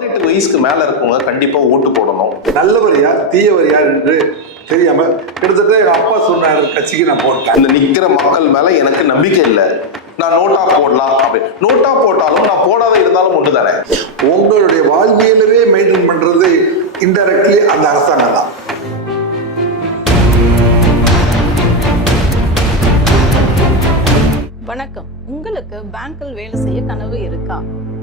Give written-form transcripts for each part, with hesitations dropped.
18 வயசுக்கு மேல இருக்கவங்க கண்டிப்பா ஓட்டு போடணும். நல்லவர் யார் தீயவர் யார் என்று தெரியாம கிட்டத்தட்ட எங்க அப்பா சொன்ன கட்சிக்கு நான் போட்டேன். இந்த நிக்கிற மக்கள் மேல எனக்கு நம்பிக்கை இல்லை, நான் நோட்டா போடலாம் அப்படி. நோட்டா போட்டாலும் நான் போடாத இருந்தாலும் ஒன்று தானே. உங்களுடைய வாழ்வியலவே மெயின்டைன் பண்றது இன்டைரக்ட்லி அந்த அரசாங்கம் தான். வணக்கம். உங்களுக்கு பேங்க்கில் வேலை செய்ய கனவு இருக்கா?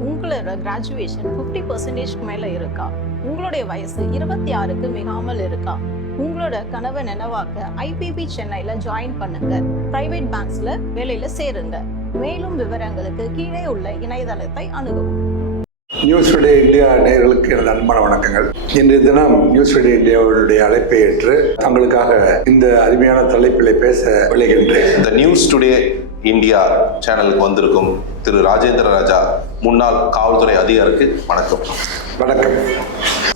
உங்களோட கிராஜுவேஷன் 50% மேல இருக்கா? உங்களுடைய வயசு 26க்கு மிகாமல் இருக்கா? உங்களோட கனவை நினைவாக்க IPP சென்னையில ஜாயின் பண்ணுங்க. பிரைவேட் பேங்க்ஸ்ல வேலையில சேருங்க. மேலும் விவரங்களுக்கு கீழே உள்ள இணையதளத்தை அணுகவும். நியூஸ் டுடே இந்தியா நேயர்களுக்கு எனது அன்பான வணக்கங்கள். இன்றைய தினம் நியூஸ் டுடே இந்தியாவுடைய அழைப்பை ஏற்று தங்களுக்காக இந்த அருமையான தலைப்பிலே பேச விளைகின்றேன். இந்த நியூஸ் டுடே இந்தியா சேனலுக்கு வந்திருக்கும் திரு ராஜேந்திர ராஜா, முன்னாள் காவல்துறை அதிகாரிக்கு வணக்கம். வணக்கம்.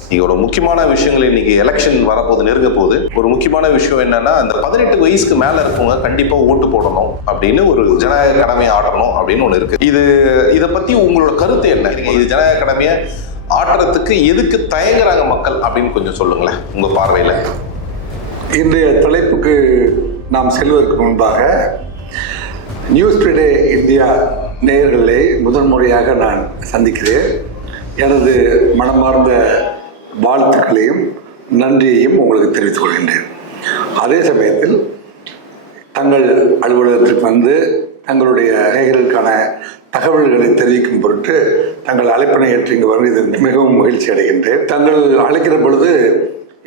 நீங்க ஒரு முக்கியமான விஷயங்கள், இன்னைக்கு எலெக்ஷன் வரப்போது, நெருங்க போகுது. ஒரு முக்கியமான விஷயம் என்னன்னா, அந்த 18 வயசுக்கு மேல இருக்கவங்க கண்டிப்பா ஓட்டு போடணும் அப்படின்னு ஒரு ஜனநாயக கடமையை ஆற்றணும் அப்படின்னு ஒண்ணு இருக்கு. இதை பத்தி உங்களோட கருத்து என்ன? இது ஜனநாயக கடமையை ஆற்றுறதுக்கு எதுக்கு தயங்குறாங்க மக்கள் அப்படின்னு கொஞ்சம் சொல்லுங்களேன் உங்க பார்வையில. இன்றைய தலைப்புக்கு நாம் செல்வதற்கு முன்பாக நியூஸ் டுடே இந்தியா நேயர்களை முதன்முறையாக நான் சந்திக்கிறேன். எனது மனமார்ந்த வாழ்த்துக்களையும் நன்றியையும் உங்களுக்கு தெரிவித்துக் கொள்கின்றேன். அதே சமயத்தில் தங்கள் அலுவலகத்திற்கு வந்து தங்களுடைய நேயர்களுக்கான தகவல்களை தெரிவிக்கும் பொருட்டு தங்கள் அழைப்பினை ஏற்று இங்கு வருவதற்கு மிகவும் மகிழ்ச்சி அடைகின்றேன். தங்கள் அழைக்கிற பொழுது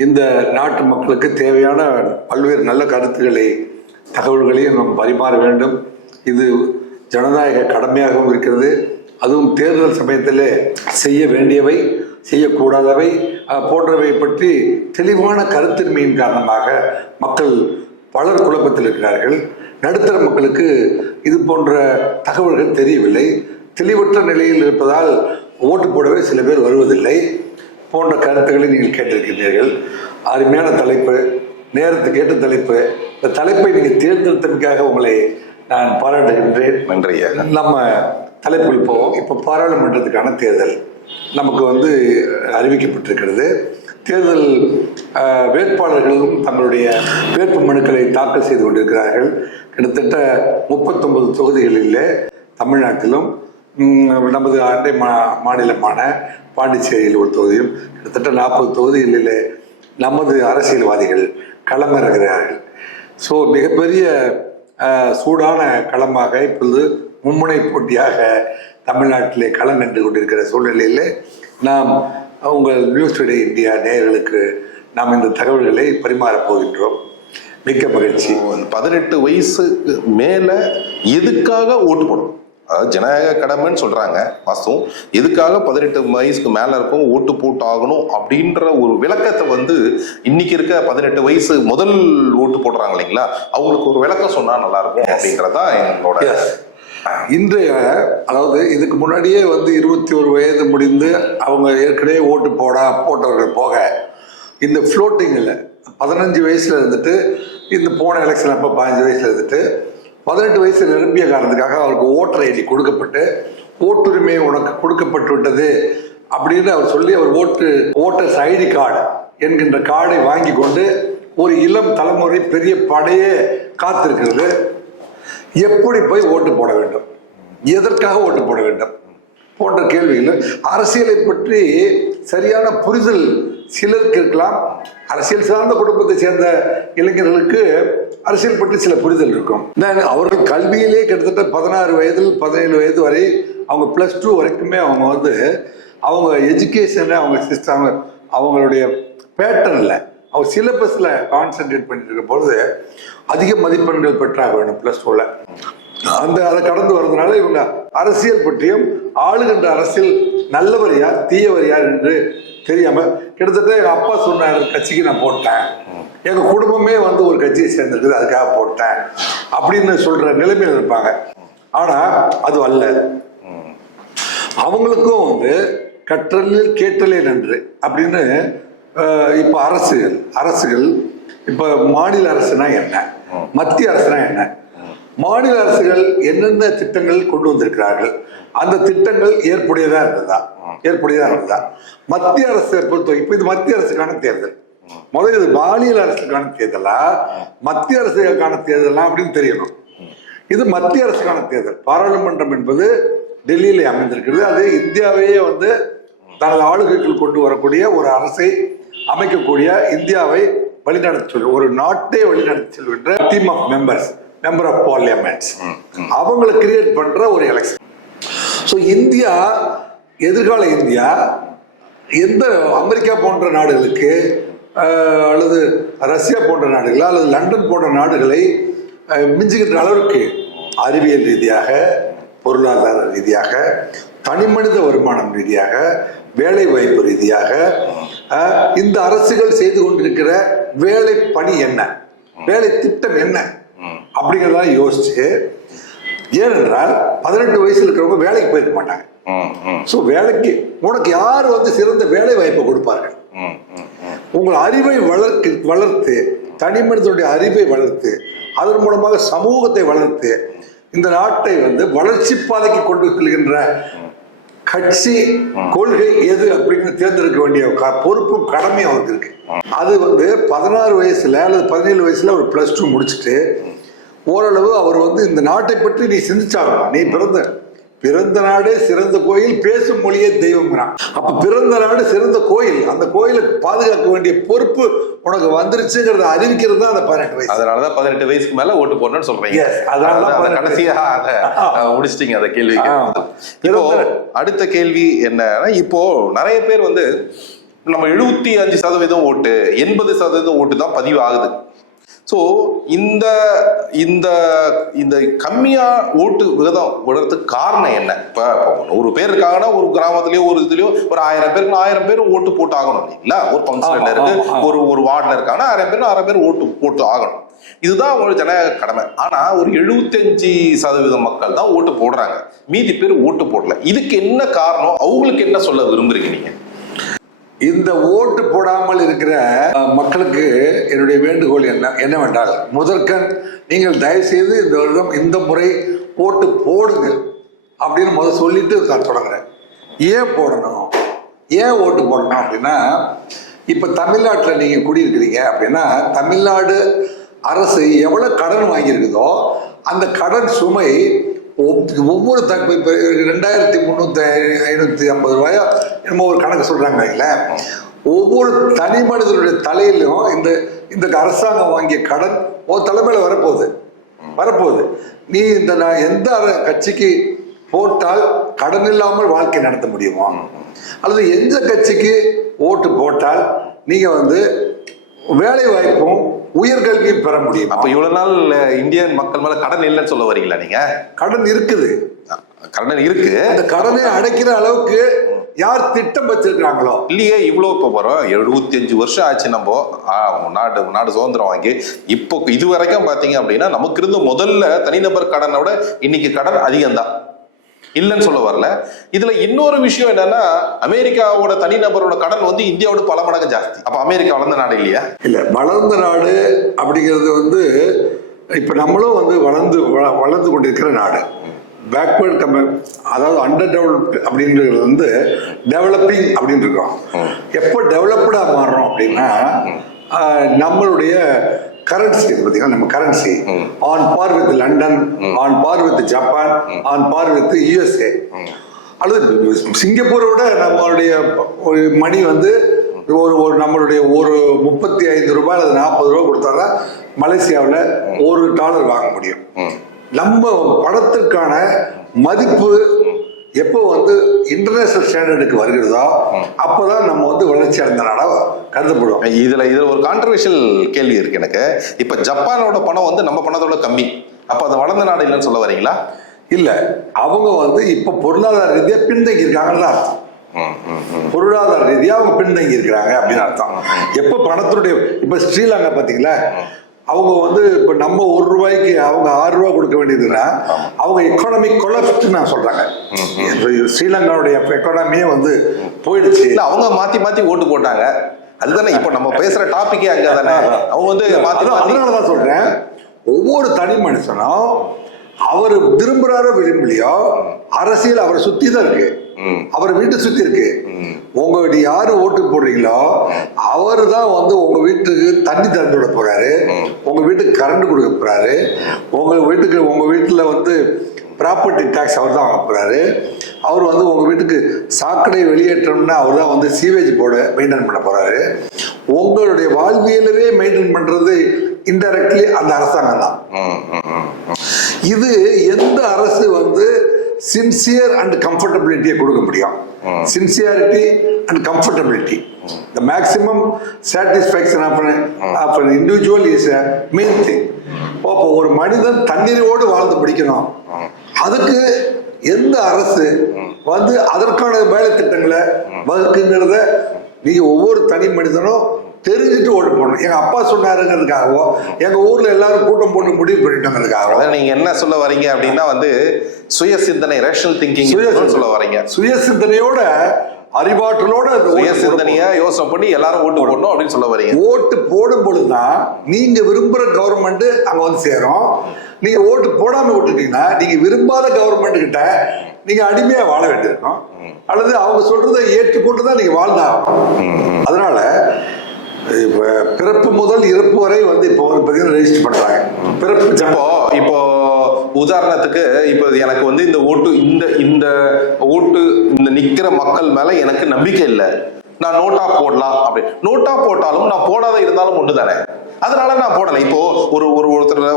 இந்த நாட்டு மக்களுக்கு தேவையான பல்வேறு நல்ல கருத்துக்களை, தகவல்களையும் நாம் பரிமாற வேண்டும். இது ஜனநாயக கடமையாகவும் இருக்கிறது. அதுவும் தேர்தல் சமயத்திலே செய்ய வேண்டியவை, செய்யக்கூடாதவை போன்றவை பற்றி தெளிவான கருத்தின்மையின் காரணமாக மக்கள் பலர் குழப்பத்தில் இருக்கிறார்கள். நடுத்தர மக்களுக்கு இது போன்ற தகவல்கள் தெரியவில்லை. தெளிவற்ற நிலையில் இருப்பதால் ஓட்டு போடவே சில பேர் வருவதில்லை போன்ற கருத்துக்களை நீங்கள் கேட்டிருக்கிறீர்கள். அருமையான தலைப்பு, நேரத்துக்கு ஏற்ற தலைப்பு. இந்த தலைப்பை நீங்கள் தேர்ந்தெடுத்ததுக்காக உங்களை நான் பாராட்டுகின்றேன். நன்றியா. நம்ம தலைப்பில் போவோம். இப்போ பாராளுமன்றத்துக்கான தேர்தல் நமக்கு அறிவிக்கப்பட்டிருக்கிறது. தேர்தல் வேட்பாளர்களும் தங்களுடைய வேட்பு மனுக்களை தாக்கல் செய்து கொண்டிருக்கிறார்கள். கிட்டத்தட்ட 39 தொகுதிகளில் தமிழ்நாட்டிலும் நமது அண்டை மாநிலமான பாண்டிச்சேரியில் ஒரு தொகுதியும், கிட்டத்தட்ட 40 தொகுதிகளில் நமது அரசியல்வாதிகள் களமிறங்குகிறார்கள். ஸோ மிகப்பெரிய சூடான களமாக இப்பொழுது மும்முனை போட்டியாக தமிழ்நாட்டிலே களம் நின்று கொண்டிருக்கிற சூழ்நிலையில் நாம் உங்கள் நியூஸ் டுடே இந்தியா நேயர்களுக்கு நாம் இந்த தகவல்களை பரிமாறப் போகின்றோம். மிக்க மகிழ்ச்சி. 18 வயசுக்கு மேல எதுக்காக ஓட்டு போடணும்? அதாவது ஜனநாயக கடமைன்னு சொல்றாங்க, வாஸ்தவம். எதுக்காக 18 வயசுக்கு மேல இருக்கும் ஓட்டு போட்டு ஆகணும் அப்படின்ற ஒரு விளக்கத்தை இன்னைக்கு இருக்க 18 வயசு முதல் ஓட்டு போடுறாங்க இல்லைங்களா, அவங்களுக்கு ஒரு விளக்கம் சொன்னா நல்லா இருக்கும் அப்படின்றதான் எங்களோட. இன்றைய, அதாவது இதுக்கு முன்னாடியே 21 வயது முடிந்து அவங்க ஏற்கனவே ஓட்டு போட்டவர்கள் போக, இந்த ஃப்ளோட்டிங்கில் 15 வயசுல இருந்துட்டு, இந்த போன எலெக்ஷன் அப்போ 15 வயசுல இருந்துட்டு 18 வயசு நிரம்பிய காரணத்துக்காக அவருக்கு ஓட்டர் ஐடி கொடுக்கப்பட்டு, ஓட்டுரிமை உனக்கு கொடுக்கப்பட்டு விட்டது அப்படின்னு அவர் சொல்லி, அவர் ஓட்டர்ஸ் ஐடி கார்டு என்கின்ற கார்டை வாங்கி கொண்டு ஒரு இளம் தலைமுறை பெரிய படையே காத்திருக்கிறது. எப்படி போய் ஓட்டு போட வேண்டும், எதற்காக ஓட்டு போட வேண்டும் போன்ற கேள்விகள். அரசியலை பற்றி சரியான புரிதல் சிலருக்கு இருக்கலாம். அரசியல் சார்ந்த குடும்பத்தை சேர்ந்த இளைஞர்களுக்கு அரசியல் பற்றி சில புரிதல் இருக்கும். அவர்கள் கல்வியிலே கிட்டத்தட்ட 16 வயதில் 17 வயது வரை அவங்க +2 வரைக்குமே அவங்க எஜுகேஷனை, அவங்க சிஸ்டம், அவங்களுடைய பேட்டர்னில், அவங்க சிலபஸில் கான்சென்ட்ரேட் பண்ணிட்டு இருக்க பொழுது அதிக மதிப்பெண்கள் பெற்றாக வேண்டும் +2ல. அதை கடந்து வர்றதுனால இவங்க அரசியல் பற்றியும், ஆளுகின்ற அரசியல் நல்லவர் யார் தீயவர் யார் என்று தெரியாம, கிட்டத்தட்ட எங்க அப்பா சொன்ன கட்சிக்கு நான் போட்டேன், எங்க குடும்பமே ஒரு கட்சியை சேர்ந்திருக்குது அதுக்காக போட்டேன் அப்படின்னு சொல்ற நிலைமையில் இருப்பாங்க. ஆனா அது அல்ல. அவங்களுக்கும் கற்றலில் கேட்டலே நன்று அப்படின்னு இப்ப அரசுகள் இப்ப மாநில அரசுனா என்ன, மத்திய அரசுனா என்ன, மாநில அரசுகள் என்னென்ன திட்டங்கள் கொண்டு வந்திருக்கிறார்கள், அந்த திட்டங்கள் ஏற்புடையதா இருந்ததா. மத்திய அரசை பொறுத்தவரை இப்ப இது மத்திய அரசுக்கான தேர்தல். முதல்ல இது மாநில அரசுக்கான தேர்தலா மத்திய அரசுக்கான தேர்தலா அப்படின்னு தெரியணும். இது மத்திய அரசுக்கான தேர்தல். பாராளுமன்றம் என்பது டெல்லியில அமைந்திருக்கிறது. அது இந்தியாவையே வந்து தனது ஆளுகைக்குள் கொண்டு வரக்கூடிய ஒரு அரசை அமைக்கக்கூடிய, இந்தியாவை வழிநடத்தி ஒரு நாட்டை வழிநடத்தி செல்கின்ற team of member of parliaments அவங்களை கிரியேட் பண்ற ஒரு எலெக்ஷன். ஸோ இந்தியா, எதிர்கால இந்தியா எந்த அமெரிக்கா போன்ற நாடுகளுக்கு அல்லது ரஷ்யா போன்ற நாடுகளா அல்லது லண்டன் போன்ற நாடுகளை மிஞ்சுகின்ற அளவுக்கு அறிவியல் ரீதியாக, பொருளாதார ரீதியாக, தனிமனித வருமானம் ரீதியாக, வேலை வாய்ப்பு ரீதியாக இந்த அரசுகள் செய்து கொண்டிருக்கிற வேலை பணி என்ன, வேலை திட்டம் என்ன அப்படிங்கிறதெல்லாம் யோசிச்சு, ஏனென்றால் 18 வயசுல இருக்கிறவங்க வேலைக்கு போயிருக்க மாட்டாங்க. ஸோ வேலைக்கு உனக்கு யார் வந்து சிறந்த வேலை வாய்ப்பை கொடுப்பார்கள்? உங்கள் அறிவை வளர்த்து, தனி மனிதனுடைய அறிவை வளர்த்து, அதன் மூலமாக சமூகத்தை வளர்த்து இந்த நாட்டை வந்து வளர்ச்சி பாதைக்கு கொண்டு செல்கின்ற கட்சி, கொள்கை எது அப்படின்னு தேர்ந்தெடுக்க வேண்டிய பொறுப்பும் கடமையும் அவருக்கு இருக்கு. அது வந்து 16 வயசுல அல்லது 17 வயசுல அவர் +2 முடிச்சுட்டு ஓரளவு அவர் வந்து இந்த நாட்டை பற்றி நீ சிந்திச்சாகணும். நீ பிறந்த நாடே சிறந்த கோயில், பேசும் மொழியே தெய்வம்ங்கிறான். அப்ப பிறந்த நாடு சிறந்த கோயில், அந்த கோயிலை பாதுகாக்க வேண்டிய பொறுப்பு உனக்கு வந்துருச்சுங்கிறத அறிவிக்கிறது தான் அந்த 18 வயசு. அதனாலதான் 18 வயசுக்கு மேல ஓட்டு போடணும்னு சொல்றீங்க. அதனாலதான் கடைசியா அதை முடிச்சிட்டீங்க அந்த கேள்வி. இப்போ அடுத்த கேள்வி என்னன்னா, இப்போ நிறைய பேர் வந்து நம்ம 75% ஓட்டு, 80% ஓட்டு தான் பதிவு ஆகுது. ஸோ இந்த இந்த இந்த கம்மியா ஓட்டு விகிதம் விடுறதுக்கு காரணம் என்ன? இப்போ 100 பேர் இருக்காங்கன்னா ஒரு கிராமத்துலயோ ஒரு இதுலயோ ஒரு 1000 பேருக்கு 1000 பேர் ஓட்டு போட்டு ஆகணும் இல்லைங்களா? ஒரு கவுன்சிலர்ல இருக்கு, ஒரு வார்டுல இருக்காங்கன்னா 1000 பேருக்கு 1000 பேர் ஓட்டு போட்டு ஆகணும். இதுதான் ஒரு ஜனநாயக கடமை. ஆனா ஒரு 75% மக்கள் தான் ஓட்டு போடுறாங்க, மீதி பேர் ஓட்டு போடல. இதுக்கு என்ன காரணம்? அவங்களுக்கு என்ன சொல்ல விரும்புறீங்க நீங்க? இந்த ஓட்டு போடாமல் இருக்கிற மக்களுக்கு என்னுடைய வேண்டுகோள் என்னவென்றால், முதற்கண் நீங்கள் தயவு செய்து இந்த வருடம் இந்த முறை ஓட்டு போடுங்க அப்படின்னு சொல்லிட்டு நான் தொடங்குறேன். ஏன் போடணும், ஏன் ஓட்டு போடணும் அப்படின்னா, இப்ப தமிழ்நாட்டில் நீங்க குடியிருக்கிறீங்க அப்படின்னா தமிழ்நாடு அரசு எவ்வளவு கடன் வாங்கியிருக்குதோ அந்த கடன் சுமை ஒவ்வொரு 2350 ரூபாயோ என்னமோ ஒரு கணக்கு சொல்றாங்க. ஒவ்வொரு தனி மனிதனுடைய தலையிலும் இந்த அரசாங்கம் வாங்கிய கடன் உன் தலைமையில வரப்போகுது. நீ எந்த கட்சிக்கு போட்டால் கடன் இல்லாமல் வாழ்க்கை நடத்த முடியுமா, அல்லது எந்த கட்சிக்கு ஓட்டு போட்டால் நீங்க வந்து வேலை வாய்ப்பும் உயர்கல்வியும் பெற முடியும். அப்ப இவ்வளவு நாள் இந்தியன் மக்கள் மேல கடன் இல்லைன்னு சொல்ல வரீங்களா நீங்க? கடன் இருக்குது, கடன் இருக்கு. அந்த கடனை அடைக்கிற அளவுக்கு யார் திட்டம் வச்சிருக்காங்களோ இல்லையே. இவ்வளவு இப்ப வரும் 75 வருஷம் ஆச்சு நம்ம நாடு சுதந்திரம் வாங்கி. இப்போ இது வரைக்கும் பாத்தீங்க அப்படின்னா நமக்கு இருந்து முதல்ல தனிநபர் கடனோட இன்னைக்கு கடன் அதிகம்தான், இல்லைன்னு சொல்ல வரல. இதுல இன்னொரு விஷயம் என்னன்னா, அமெரிக்காவோட தனிநபரோட கடன் வந்து இந்தியாவோட பல மடங்கு ஜாஸ்தி. அப்ப அமெரிக்கா வளர்ந்த நாடு இல்லையா? இல்ல, வளர்ந்த நாடு அப்படிங்கிறது வந்து இப்ப நம்மளும் வந்து வளர்ந்து கொண்டிருக்கிற நாடு. பேக்வேர்ட் அதாவது அண்டர் டெவலப்டு அப்படின்றது வந்து டெவலப்பிங் அப்படின்னு இருக்கோம். எப்போ டெவலப்டா மாறுறோம் அப்படின்னா, நம்மளுடைய கரன்சி பார்த்தீங்கன்னா, நம்ம currency on par with London, on par with Japan, on par with USA, அல்லது சிங்கப்பூரை விட நம்மளுடைய மணி வந்து நம்மளுடைய ஒரு 35 ரூபாய் அல்லது 40 ரூபாய் கொடுத்தாங்க மலேசியாவில் $1 வாங்க முடியும். நம்ம பணத்திற்கான மதிப்பு எப்போ வந்து இன்டர்நேஷனல் ஸ்டாண்டர்டுக்கு வருகிறதோ அப்போதான் நம்ம வந்து வளர்ச்சி அடைந்த நாடா கருதப்படும். இதுல ஒரு கான்ட்ரவர்ஷியல் கேள்வி இருக்கு எனக்கு. இப்ப ஜப்பானோட பணம் வந்து நம்ம பணத்தோட கம்மி, அப்ப அது வளர்ந்த நாடு இல்லைன்னு சொல்ல வரீங்களா? இல்ல, அவங்க வந்து இப்ப பொருளாதார ரீதியா பின்தங்கி இருக்காங்கன்னு அர்த்தம். பொருளாதார ரீதியா அவங்க பின்தங்கி இருக்கிறாங்க அப்படின்னு அர்த்தம். எப்ப பணத்தினுடைய இப்ப ஸ்ரீலங்கா பாத்தீங்களா, அவங்க வந்து இப்ப நம்ம ₹1 அவங்க $6 கொடுக்க வேண்டியதுன்னா அவங்க எக்கானமிக் கொலாப்ஸ் நான் சொல்றாங்க. ஸ்ரீலங்காவுடைய எக்கானமியே வந்து போயிடுச்சு. இல்ல, அவங்க மாத்தி ஓட்டு போட்டாங்க. அதுதானே இப்ப நம்ம பேசுற டாபிக்கே அங்கதானே. அவங்க வந்து அதனாலதான் சொல்றேன், ஒவ்வொரு தனி மனுஷனும் அவர் விரும்புறாரோ விரும்பலையோ அரசியல் அவரை சுத்தி தான் இருக்கு, அவர் வீட்டை சுத்தி இருக்கு. உங்க வீட்டு யாரு ஓட்டு போடுறீங்களோ அவர் தான் வந்து உங்க வீட்டுக்கு தண்ணி திறந்து விட போறாரு, உங்க வீட்டுக்கு கரண்ட் கொடுக்க போறாரு, உங்க வீட்டுல வந்து ப்ராப்பர்ட்டி டேக்ஸ் அவர் தான் வாங்க போறாரு, அவர் வந்து உங்க வீட்டுக்கு சாக்கடை வெளியேற்றம்னா அவர் தான் வந்து சீவேஜ் போர்டு மெயின்டைன் பண்ண போறாரு. உங்களுடைய வாழ்வியலவே மெயின்டைன் பண்றது இன்டைரக்ட்லி அந்த அரசாங்கம் தான். இது எந்த அரசு வந்து சின்சியர் அண்ட் கம்ஃபர்டபிலிட்டியை கொடுக்க முடியும்? Sincerity and comfortability, the maximum satisfaction of an individual is a main thing. அப்போ ஒரு மனிதன் தண்ணீரோடு வாழ்ந்து பிடிக்கணும், அதுக்கு எந்த அரசு வந்து அதற்கான வேலை திட்டங்களை வகுக்குங்கிறத நீங்க ஒவ்வொரு தனி மனிதனும் தெரிஞ்சுட்டு ஓட்டு போடணும். எங்க அப்பா சொன்னாருங்கிறதுக்காகவோ எங்க ஊர்ல எல்லாரும் கூட்டம் போட்டு முடிவு பண்ணிட்டாங்கிறதுக்காகவோ. நீங்க என்ன சொல்ல வரீங்க அப்படின்னா வந்து சுய சிந்தனை, ரேஷனல் திங்கிங் சொல்ல வரீங்க. சுய சிந்தனையோட அறிவாற்றலோட சுய சிந்தனையா யோசனை பண்ணி எல்லாரும் ஓட்டு போடணும் அப்படின்னு சொல்ல வரீங்க. ஓட்டு போடும் பொழுதுதான் நீங்க விரும்புற கவர்மெண்ட் அங்க வந்து சேரும். நீங்க ஓட்டு போடாம விட்டுட்டீங்கன்னா நீங்க விரும்பாத கவர்மெண்ட் கிட்ட நீங்க அடிமையா வாழ வேண்டியிருக்கும், அல்லது அவங்க சொல்றதை ஏற்றுக்கொண்டுதான் நீங்க வாழ்ந்தாகணும். அதனால பிறப்பு முதல் இறப்பு வரை வந்து இப்போ ரெஜிஸ்டர் பண்றாங்க. பிறப்பு இப்போ உதாரணத்துக்கு இப்போ எனக்கு வந்து இந்த ஓட்டு இந்த நிக்கிற மக்கள் மேல எனக்கு நம்பிக்கை இல்லை, நான் நோட்டா போடலாம் அப்படி. நோட்டா போட்டாலும் நான் போடாத இருந்தாலும் ஒன்று தானே, அதனால நான் போடலை. இப்போ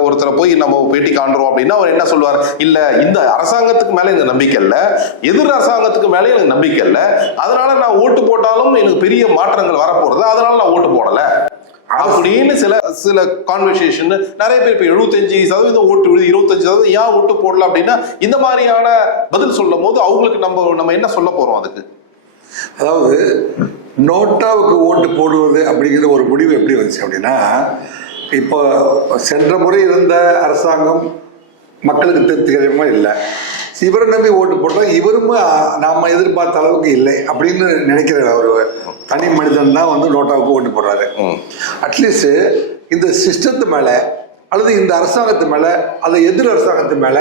ஒருத்தரை போய் நம்ம பேட்டி காண்றோம் அப்படின்னா அவர் என்ன சொல்லுவார், இல்ல இந்த அரசாங்கத்துக்கு மேல எனக்கு நம்பிக்கை இல்லை, எதிர் அரசாங்கத்துக்கு மேலே எனக்கு நம்பிக்கை இல்லை, அதனால நான் ஓட்டு போட்டாலும் எனக்கு பெரிய மாற்றங்கள் வரப்போறது, அதனால நான் ஓட்டு போடல அப்படின்னு சில கான்வர்சேஷன் நிறைய பேர். இப்போ 75% ஓட்டு விழுது, 25% ஏன் ஓட்டு போடல அப்படின்னா இந்த மாதிரியான பதில் சொல்லும் போது அவங்களுக்கு நம்ம என்ன சொல்ல போறோம் அதுக்கு? அதாவது நோட்டாவுக்கு ஓட்டு போடுவது அப்படிங்கிற ஒரு முடிவு எப்படி வந்துச்சு அப்படின்னா, இப்போ சென்ற முறை இருந்த அரசாங்கம் மக்களுக்கு திருப்திகரமா இல்லை, இவரை நம்பி ஓட்டு போட்டோம், இவரும் நாம எதிர்பார்த்த அளவுக்கு இல்லை அப்படின்னு நினைக்கிற ஒரு தனி மனிதன் தான் வந்து நோட்டாவுக்கு ஓட்டு போடுறாரு. அட்லீஸ்ட் இந்த சிஸ்டத்து மேல அல்லது இந்த அரசாங்கத்து மேல அல்லது எதிர் அரசாங்கத்து மேல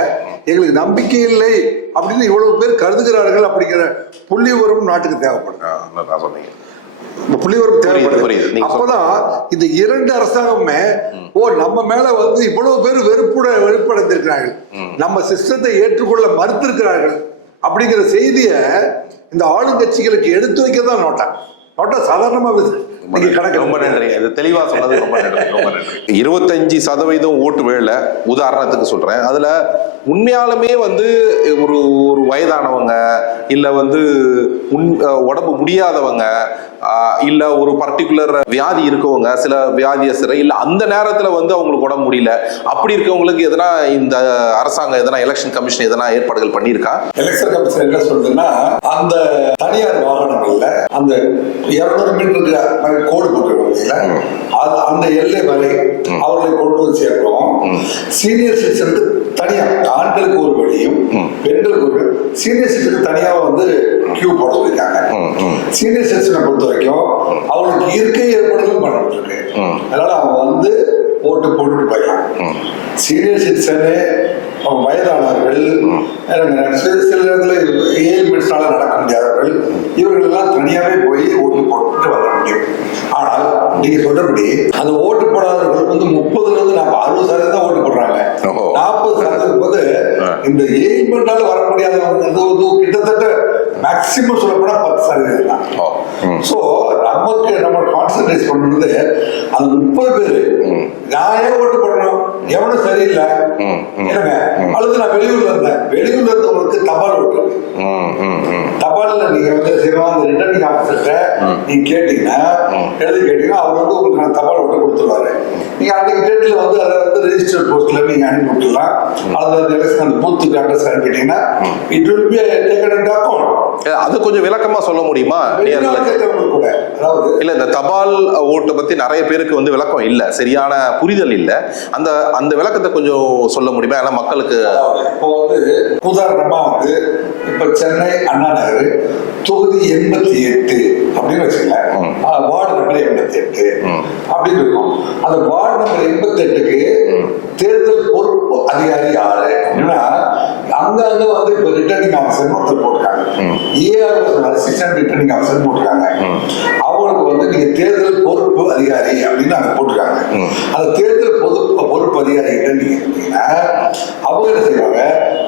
எங்களுக்கு நம்பிக்கை இல்லை அப்படின்னு இவ்வளவு பேர் கருதுகிறார்கள் அப்படிங்கிற புள்ளி விவரம் நாட்டுக்கு தேவைப்படுது. புள்ளிவரம் தேவைப்படுது. அப்பதான் இந்த இரண்டு அரசாங்கமே நம்ம மேல வந்து இவ்வளவு பேர் வெறுப்படைந்திருக்கிறார்கள், நம்ம சிஸ்டத்தை ஏற்றுக்கொள்ள மறுத்திருக்கிறார்கள் அப்படிங்கிற செய்திய இந்த ஆளுங்கட்சிகளுக்கு எடுத்து வைக்கதான் நோட்டா சாதாரணமா நீங்க கணக்கு. ரொம்ப நன்றி, அது தெளிவா சொன்னது ரொம்ப நன்றி, ரொம்ப நன்றி. 25% ஓட்டு விழல உதாரணத்துக்கு சொல்றேன். அதுல உண்மையாலுமே வந்து ஒரு வயதானவங்க, இல்ல வந்து உடம்பு முடியாதவங்க, இல்ல ஒரு பர்டிகுலர் வியாதி இருக்கவங்க, சில வியாதியஸ்தர், இல்ல அந்த நேரத்துல வந்து அவங்களுக்கு உடம்பு முடியல, அப்படி இருக்கவங்களுக்கு எதனா இந்த அரசாங்கம் எதனா எலெக்ஷன் கமிஷன் எதனா ஏற்பாடுகள் பண்ணியிருக்கா? எலெக்ஷன் கமிஷன் என்ன சொல்றதுன்னா, அந்த தனியார் வாகனங்கள்ல அந்த 200 மீட்டருக்கு கோடு போட்டிருக்கோம், அந்த எல்லை வரை அவர்களை கொண்டு வந்து சேர்க்கிறோம். சீனியர் சிட்டிசனுக்கு தனியா, ஆண்களுக்கு ஒரு வழியும் பெண்களுக்கு ஒரு, சீனியர் சிட்டிசனுக்கு தனியா வந்து கியூ போட சொல்லியிருக்காங்க. சீனியர் சிட்டிசனை பொறுத்த வரைக்கும் அவங்களுக்கு இயற்கை ஏற்பாடுகளும் பண்ணப்பட்டு இருக்கு, அதனால அவங்க வந்து ஓட்டு போட்டுட்டு போயிடலாம். சீனியர் சிட்டிசனு வயதானவர்கள், சில இடத்துல ஏழ்மெண்ட்ஸ்னால நடக்க முடியாதவர்கள், இவர்கள் எல்லாம் தனியாவே போய் ஓட்டு போட்டு வர முடியும். ஆனால் நீங்க சொல்றபடி அந்த ஓட்டு போடாதவர்கள் வந்து 30% இருந்து 60% ஓட்டு போடுறாங்க. 40% போது இந்த ஏழ்மெண்டால வர முடியாதவங்க கிட்டத்தட்ட மேக்சிமம் சொல்லப்போனா 10% தான். சோ நமக்கு நம்ம கான்சென்ட்ரேட் பண்றது அந்த 30 பேரு நான் ஏன் ஓட்டு போடணும், எவனும் சரியில்லை அல்லது நான் வெளியூர்ல இருந்தவங்களுக்கு தபால் ஓட்டு, தபால்ல நீங்க வந்து ரிட்டர்னிங் ஆஃபீஸர்கிட்ட நீங்க கேட்டீங்கன்னா எழுதி கேட்டீங்கன்னா அவர் வந்து உங்களுக்கு நான் தபால் ஓட்டு கொடுத்துருவாரு. நீங்க அன்னைக்கு டேட்ல வந்து அதை வந்து ரெஜிஸ்டர்ட் போஸ்ட்ல நீங்க அனுப்பி விட்டுலாம், அல்லது அந்த பூத்துக்கு அட்ரஸ் அனுப்பிட்டீங்கன்னா it will be taken into account. அது கொஞ்சம் விளக்கமா சொல்ல முடியுமா? இல்ல, இந்த தபால் ஓட்டை பத்தி நிறைய பேருக்கு வந்து விளக்கம் இல்ல, சரியான புரிதல் இல்ல. அந்த விளக்கத்தை கொஞ்சம் சொல்ல முடியுமா? ஏன்னா மக்களுக்கு இப்போ வந்து உதாரணமா வந்து இப்ப சென்னை அண்ணா நகர் தொகுதி 88 அப்படின்னு வச்சுக்கல, வார்டு நம்பர் 88 அப்படின்னு இருக்கும். அந்த வார்டு நம்பர் 88க்கு தேர்தல் பொறுப்பு அதிகாரி யாரு அப்படின்னு ரிட்டர்னிங் ஆஃபீஸர் போட்டிருக்காங்க. அவங்களுக்கு வந்து நீங்க தேர்தல் பொறுப்பு அதிகாரி அப்படின்னு அங்க போட்டிருக்காங்க. அந்த தேர்தல் பொறுப்பு அதிகாரி கிட்ட நீங்க இருந்தீங்கன்னா அவங்க என்ன செய்வாங்க,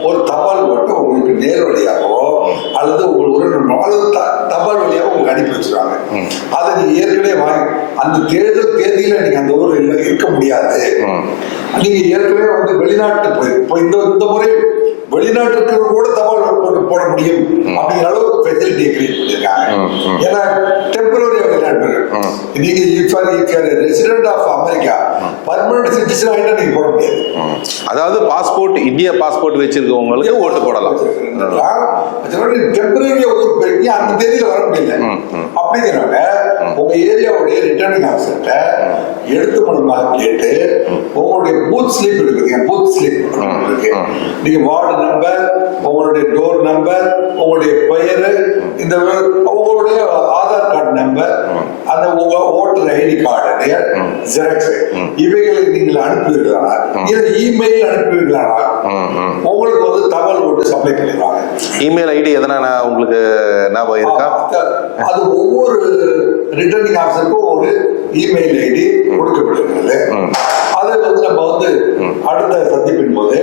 ஒரு தபால் ஓட்டு உங்களுக்கு நேர் வழியாகவோ அல்லது உங்களுக்கு ஒரு அல்லது தபால் வழியாக உங்களுக்கு அனுப்பி வச்சிருவாங்க. அதை நீங்க ஏற்கனவே வாங்கி அந்த தேர்தல் தேதியில நீங்க அந்த ஊரில் இருக்க முடியாது. நீங்க ஏற்கனவே வந்து வெளிநாட்டு போய் இந்த முறை வெளிநாட்டுக்கு கூட தபால் போட்டு போட முடியும் அப்படிங்கிற அளவுக்கு ஃபெசிலிட்டியை கிரியேட் பண்ணியிருக்காங்க. ஏன்னா டெம்பரரி வெளிநாட்டு நீங்க resident of America permanent citizen ஆகிட்டா நீங்க போட முடியாது. அதாவது பாஸ்போர்ட் இந்திய பாஸ்போர்ட் வச்சிருக்கவங்களுக்கு ஓட்டு போடலாம். டெம்பரரியா ஊர் போய் அந்த தேதியில வர முடியல அப்படிங்கிறவங்க உங்க ஏரியாவுடைய ரிட்டர்னிங் ஆஃபீஸர்கிட்ட எழுத்து மூலமாக கேட்டு உங்களுடைய பூத் ஸ்லிப் இருக்கு, பூத் ஸ்லிப் இருக்கு, நீங்க வார்டு நம்பர், உங்களுடைய டோர் நம்பர், உங்களுடைய பெயர், இந்த உங்களுடைய ஆதார் கார்டு நம்பர், அந்த உங்க ஓட்டர் ஐடி கார்டு ஜெராக்ஸ் இவைகளை நீங்கள் அனுப்புவீர்களா இல்ல இமெயில் அனுப்புவீர்களா உங்களுக்கு வந்து தகவல் போட்டு சப்ளை பண்ணிடுவாங்க. இமெயில் ஐடி எதனா உங்களுக்கு ஞாபகம் இருக்கா? அது ஒவ்வொரு ரிட்டர்னிங் ஆஃபீஸருக்கும் ஒரு இமெயில் ஐடி கொடுக்கப்படுகிறது. அதை வந்து நம்ம வந்து அடுத்த சந்திப்பின் போது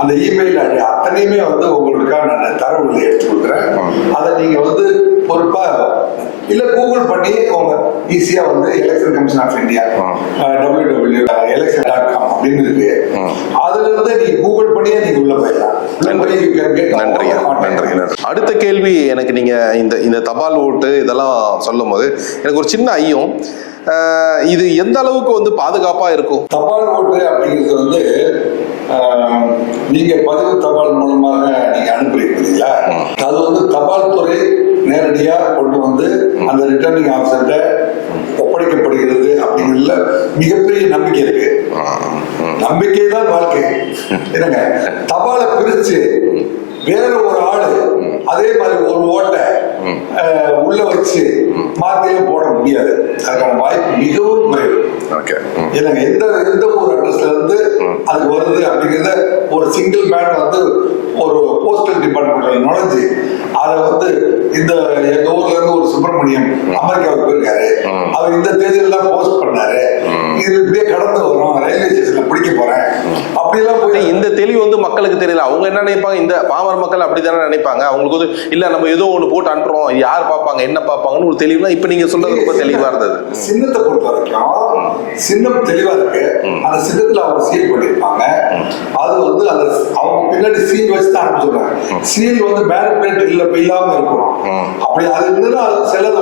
அந்த இமெயில் ஐடி அத்தனையுமே வந்து உங்களுக்கான நான் தரவுகளை எடுத்து கொடுக்குறேன். அதை நீங்க வந்து பொறுப்பா இல்ல கூகுள் பண்ணி உங்க ஈஸியா வந்து election commission of India www.election.com அப்படின்னு இருக்கு. அதுல இருந்து நீங்க கூகுள் பண்ணியே நீங்க உள்ள போயிடலாம். நன்றி. அடுத்த கேள்வி எனக்கு நீங்க இந்த தபால் ஓட்டு இதெல்லாம் சொல்லும் போது எனக்கு ஒரு சின்ன ஐயம், இது எந்த அளவுக்கு வந்து பாதுகாப்பா இருக்கும்? தபால் ஓட்டு அப்படிங்கிறது வந்து நீங்க பதிவு தபால் மூலமாக நீங்க அனுப்புறீங்களா, அது வந்து தபால் துறை நேரடியா கொண்டு வந்து அந்த ரிட்டர்னிங் ஆஃபீஸர்கிட்ட ஒப்படைக்கப்படுகிறது அப்படிங்கிறதுல மிகப்பெரிய நம்பிக்கை இருக்கு. நம்பிக்கை தான் வாழ்க்கை. என்னங்க தபாலை பிரிச்சு வேற ஒரு ஆளு அதே மாதிரி ஒரு ஓட்டை உள்ள வச்சு மாத்தியும் போட முடியாது. அதுக்கான வாய்ப்பு மிகவும் குறைவு. எனக்கு எந்த ஒரு அட்ரஸ்ல இருந்து அது வருது அப்படிங்கிறத ஒரு சிங்கிள் மேன் வந்து ஒரு போஸ்டல் டிபார்ட்மெண்ட்ல நுழைஞ்சு அதை வந்து இந்த எங்க ஊர்ல இருந்து ஒரு சுப்பிரமணியம் அமெரிக்காவுக்கு போயிருக்காரு, அவர் இந்த தேதியில தான் போஸ்ட் பண்ணாரு, இது இப்படியே கடந்து வரும், ரயில்வே ஸ்டேஷன்ல பிடிக்க போறேன் அப்படிலாம் போய் இந்த தெளிவு வந்து மக்களுக்கு தெரியல. அவங்க என்ன நினைப்பாங்க, இந்த பாமர மக்கள் அப்படித்தானே நினைப்பாங்க. அவங்களுக்கு வந்து இல்ல நம்ம ஏதோ ஒண்ணு போட்டு அனுப்புறோம், யார் பார்ப்பாங்க என்ன பார்ப்பாங்கன்னு ஒரு தெளிவுனா இப்ப நீங்க சொல்றது ரொம்ப தெளிவா இருந்தது. சின்னத்தை பொறுத்த வரைக்கும் சின்னம் தெளிவா இருக்கு. அந்த சின்னத்துல அவங்க சீல் பண்ணிருப்பாங்க. அது வந்து அந்த அவங்க பின்னாடி சீல் வச்சு தான் அனுப்ப சொல்றாங்க. சீல் வந்து மேனிபுலேட் இல்லாம இருக்கணும். அப்படி அது இருந்ததுன்னா அது செல்லாத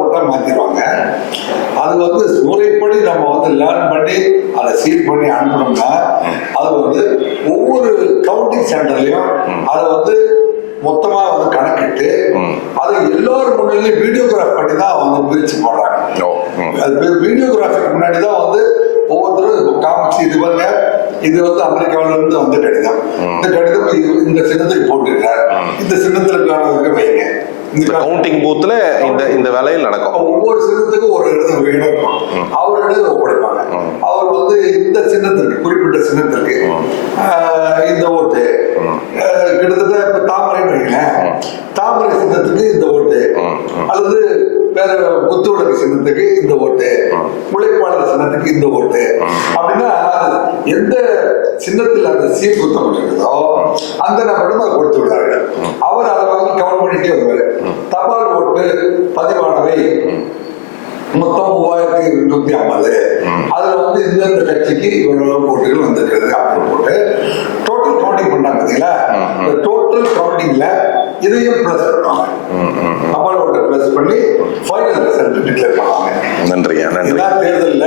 ஓட்டா மாத்திடுவாங்க. அது வந்து முறைப்படி நம்ம வந்து லேர்ன் பண்ணி அதை சீல் பண்ணி அனுப்பணும்னா அது வந்து ஒவ்வொரு கவுண்டிங் சென்டர்லயும் அதை வந்து மொத்தமா வந்து கணக்கிட்டு அதை எல்லாரும் முன்னிலையும் வீடியோகிராஃப் பண்ணி தான் அவங்க பிரிச்சு போடுறாங்க. அது வீடியோகிராஃபிக்கு முன்னாடி தான் வந்து ஒவ்வொருத்தரும் காமிச்சு இது பாருங்க, இது வந்து அமெரிக்காவில இருந்து வந்த கடிதம், இந்த கடிதம் இந்த சின்னத்துக்கு போட்டுருக்காரு, இந்த சின்னத்துல வைங்க. இந்த கவுண்டிங் பூத்ல இந்த வேலையில் நடக்கும். ஒவ்வொரு சின்னத்துக்கும் ஒரு இடம் இருக்கும். அவர் இடத்துல ஒப்படைப்பாங்க. அவர் வந்து இந்த சின்னத்திற்கு குறிப்பிட்ட சின்னத்திற்கு இந்த ஓட்டு கிட்டத்தட்ட இப்ப தாமரைன்னு வைங்களேன், தாமரை சின்னத்துக்கு இந்த ஓட்டு அல்லது வேற புத்துவிளக்கு சின்னத்துக்கு இந்த ஓட்டு, உழைப்பாளர் சின்னத்துக்கு இந்த ஓட்டு அப்படின்னா எந்த சின்னத்தில் அந்த சீட் குத்தப்பட்டிருக்கிறதோ அந்த நபரிடம் அதை கொடுத்து விடுறார்கள். அவர் அதை வாங்கி கவர் பண்ணிட்டே வருவார். தபால் ஓட்டு பதிவானவை மொத்தம் 3250, அதுல வந்து இந்த கட்சிக்கு இவ்வளவு ஓட்டுகள் வந்திருக்கிறது அப்படின்னு போட்டு டோட்டல் கவுண்டிங் பண்ணாங்க. பாத்தீங்களா, இந்த டோட்டல் கவுண்டிங்ல இதையும் பிளஸ் பண்ணுவாங்க. தபால் ஓட்டை பிளஸ் பண்ணி ஃபைனல் ரிசல்ட் டிக்ளேர் பண்ணுவாங்க. நன்றியா, நன்றி. தேர்தல்ல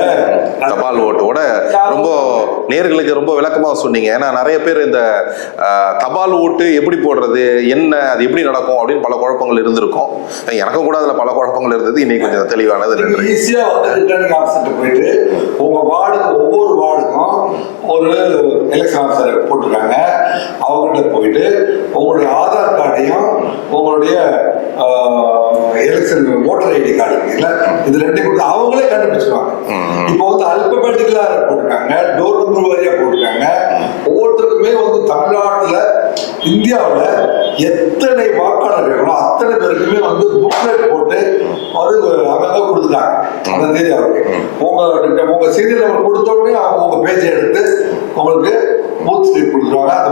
தபால் ஓட்டோட ரொம்ப நேர்களுக்கு ரொம்ப விளக்கமா சொன்னீங்க. ஏன்னா நிறைய பேர் இந்த தபால் ஓட்டு எப்படி போடுறது, என்ன அது எப்படி நடக்கும் அப்படின்னு பல குழப்பங்கள் இருந்திருக்கும். எனக்கும் கூட அதுல பல குழப்பங்கள் இருந்தது. இன்னைக்கு கொஞ்சம் தெளிவானது. ஈஸியா வந்து ரிட்டர்னிங் ஆஃபீஸர்கிட்ட போயிட்டு உங்க வார்டுக்கு ஒவ்வொரு வார்டுக்கும் ஒரு எலெக்ஷன் ஆஃபீஸர் போட்டிருக்காங்க. அவங்ககிட்ட போயிட்டு உங்களுடைய ஆதார் கார்டையும் உங்களுடைய எலெக்ஷன் ஓட்டர் ஐடி கார்டு இருக்குல்ல, இது ரெண்டையும் கொடுத்து அவங்களே கண்டுபிடிச்சிருவாங்க. இப்போ வந்து அல்பபெட்டிக்கலா போட்டிருக்காங்க, டோர் நம்பர் வாரியா போட்டிருக்காங்க. ஒவ்வொருத்தருக்குமே வந்து தமிழ்நாட்டுல இந்தியாவில் எத்தனை வாக்காளர்களோ அத்தனை பேருக்குமே வந்து புக்லெட் போட்டு அது அங்கங்க கொடுத்துட்டாங்க அந்த ஏரியாவுக்கு. உங்க சீரியல் நம்பர் கொடுத்தோடனே அவங்க உங்க பேஜை எடுத்து உங்களுக்கு பூத் ஸ்லிப் கொடுத்துருவாங்க. அந்த